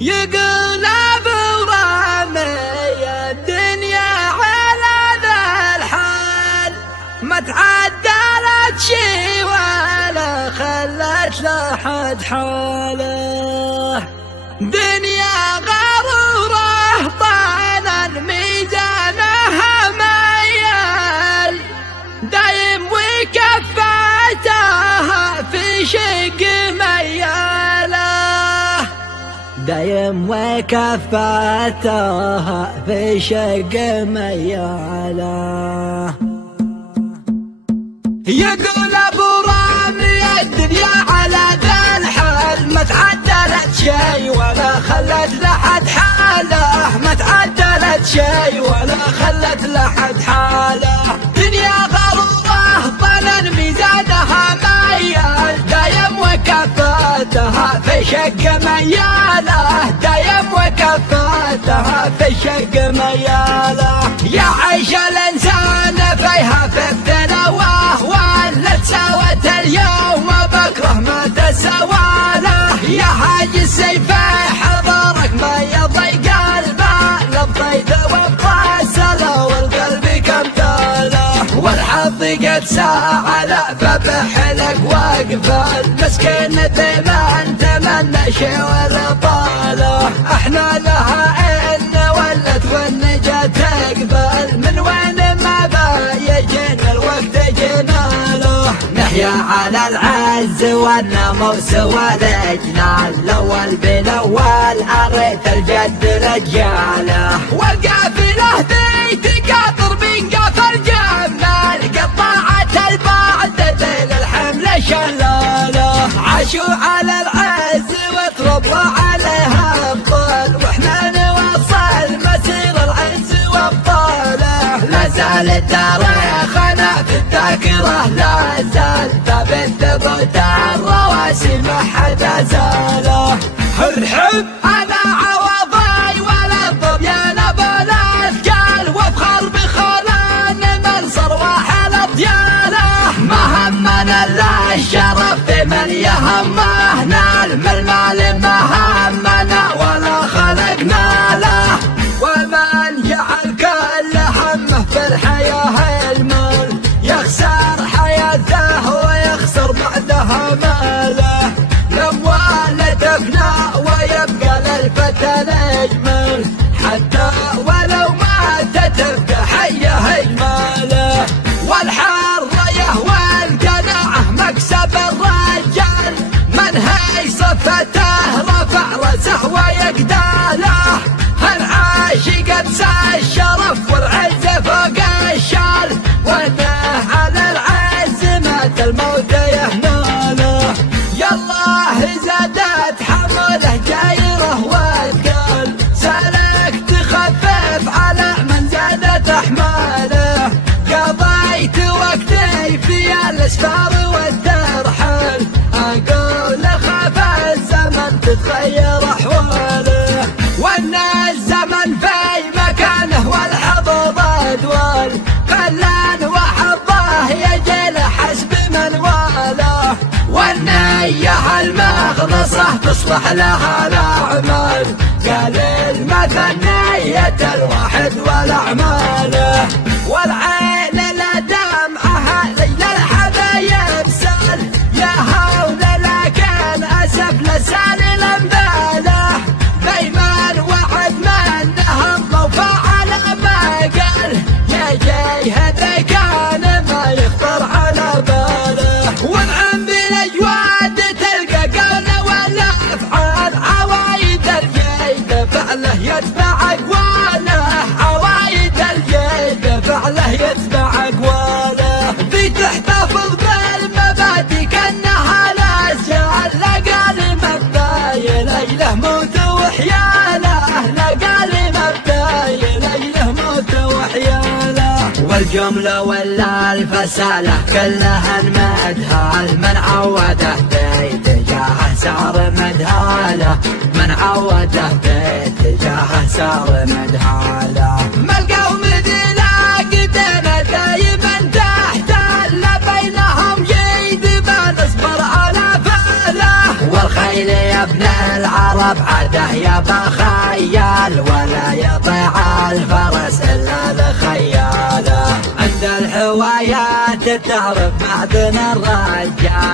يقلب ورامي الدنيا على ذا الحال، ما تعدلت شي ولا خلت لحد حاله. دنيا غرورة طانا ميزانها ميال، دايم وكفاتها في شق مياله، دايم وكفاتها في شق مياله. يقلب ورامي الدنيا على ذا الحال، ما تعدلت شي ولا خلت لحد حاله، ما تعدلت شي ولا خلت لحد حاله. دنيا غرورة طالا ميزانها ميال، دايم وكفاتها في شق مياله، دايم وكفاتها في شق مياله. يا عيش الانسان فيها في الثلوه، ولت سوت اليوم بكره ما تسواله. يا حاج السيف حضرك ما يضيق قلبه، لبطيت وبطاسله والقلب كمثاله. والحظ قد ساعله فبحلق واقفل، مسكين ما نتمنى شي ولا طاله. احنا لها ان ولت والنجاة تقبل، من وين ما بايجينا الوقت جناله. نحيا على العز والناموس والاجلال، الاول بالاول اريت الجد رجاله. والقافله ذي تقاطر من قاف الجمال، قطعت البعد ذيل الحمل شلاله. عاشوا على العز وتربوا عليها افضل، واحنا نوصل مسير العز وابطاله. لا زال تاريخنا في الذاكره، لا زال ثابت ثبوت الرواسي ما حدا زاله. الحب انا عوضاي ولا الظبيان بلا اثقال، وافخر بخولان منصر واحد اطياله. ما همنا الا الشرف في من يهمه، نال من المال ما همنا ولا خلقنا له. ومن جعل كل همه في الحياه المال، يخسر حياته ويخسر بعدها ماله. الاموال تفنى ويبقى للفتى الاجمل، حتى ولو ماتت تبقى حيه اجماله. والحريه والقناعه مكسب الرجال، من هي صفته رفع راسه ويقداله. العاشق انسى الشرف والعز فوق الشال، وانه على العز مات الموت يهناله. يالله زادت حمله جايره واتقال، سالك تخفف على من زادت احماله. قضيت وقتي في الاسفار والترحال، اقول خاف الزمن تتغير احواله. وان الزمن في مكانه والحظوظ ادوال، فلان وحظه يجي حسب منواله. والنية المخلصة تصلح لها الاعمال، قال المثل نية الواحد والاعماله. والعين لا دمعها ليل الحبايب سال، يا هول لكن اسف لسان الانباله. بيمان وعد منه الضوف على ما قال، يا جاي هذا كان ما يخطر على باله. ونعم بالاجواد تلقى قوله ولا افعال، عوايد الجيد فعله يتبع اقواله، عوايد الجيد فعله يتبع اقواله. ذي تحتفظ بالمبادئ كانها لا زال، لقى لي مبداي ليله موت وحياله، لقى لي مبداي ليله موت وحياله. والجمله ولا الفساله كلها مدهال، من عوده باتجاهه سار مدهاله، من عوده باتجاهه سار مدهاله. ما القوم ذي لاقدنا دايما تحت، لا بينهم جيد ما نصبر على فعله. والخير الخيل يا ابن العرب عاده يبا خيال، ولا يطيع الفرس إلا لخياله. عند الحوايات تعرف معدن الرجال،